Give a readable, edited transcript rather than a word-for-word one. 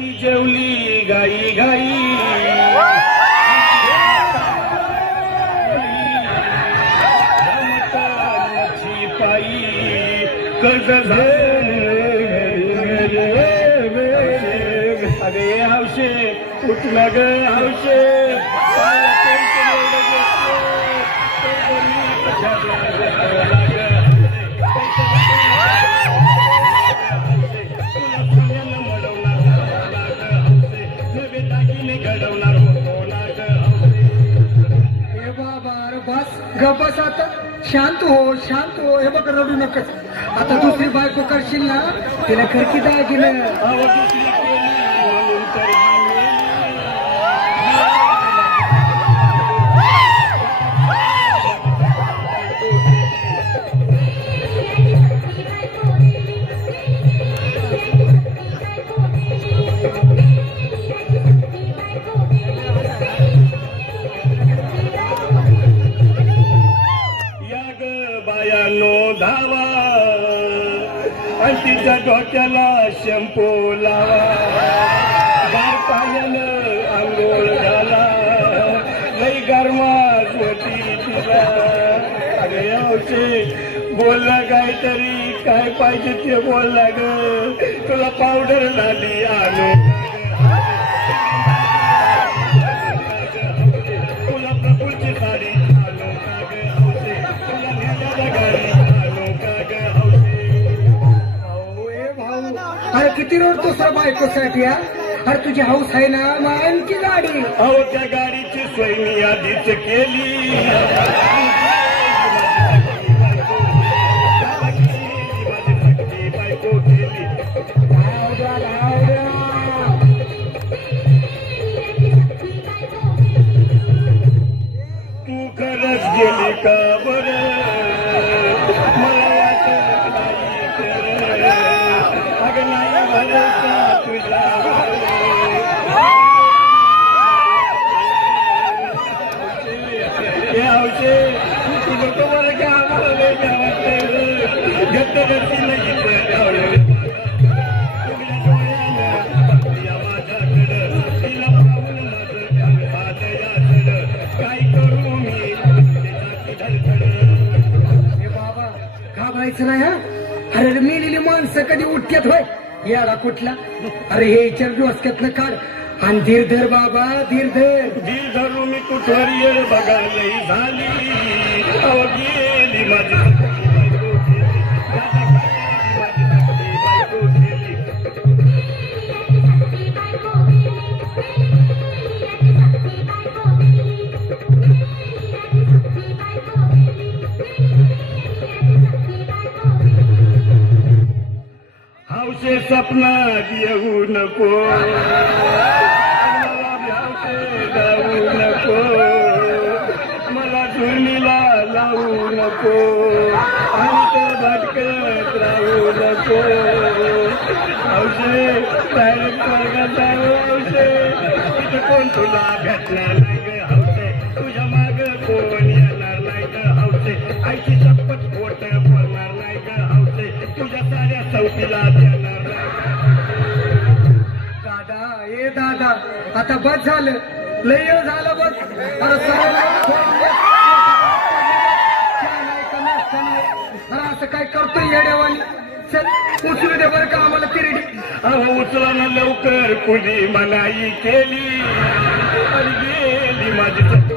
ती जेवली गाई गाई पायी कर्ज अगे हौशे उठला ग हौशे बस आता शांत हो हे बघ रडू नका आता दुसरी बायको करशील ना तिला खरकी दागिनं धावा आणि तिच्या डोक्याला शॅम्पू लावा गार पाण्यानं आंघोळ घाला लई गरमात होती तिला अरे हौशे बोलला काहीतरी काय पाहिजे ते बोलला ग तुला पावडर झाली आणू तुला प्रफुलची साडी आणू अरे किती रोडतो सर बायकोसाठी अरे तुझी हाऊस आहे ना मग आणखी गाडी अहो त्या गाडीची सोय मी आधीच केली बायको केली तू खरंच गेली का बरं मला वाटत नाही अगं नाही भरोसा तुझा हे हौशे तू नको बरं का आम्हाला लय वाटतं घट्ट घट्टी नाही नाही हा अरे मेलेली माणसं कधी उठक्यात होय याला कुठला अरे हे विचार डोसक्यातनं काढ आणि धीर धर बाबा धीर धरू मी कुठवर येळ बघा लई झाली अहो गेली माझी हौशे सपनात येऊ नको जाऊ नको मला धुनीला लावू नको आणि तो भटकत राहू नको हौशे डायरेक्ट वर्गात जाऊ हौशे तिथे कोण तुला भेटणार नाही ग हौशे तुझ्या माग कोण येणार नाही ग हौशे आईची शपथ खोट बोलणार नाही ग हौशे तुझ्या साऱ्या चौकीला देणार नाही दादा आता बस झालं लय झालं बस अरे असं काय करतोय येड्यावानी चल उचलू दे बरं का आम्हाला तिरडी अहो उचला ना लवकर कुणी मनाई केली गेली माझी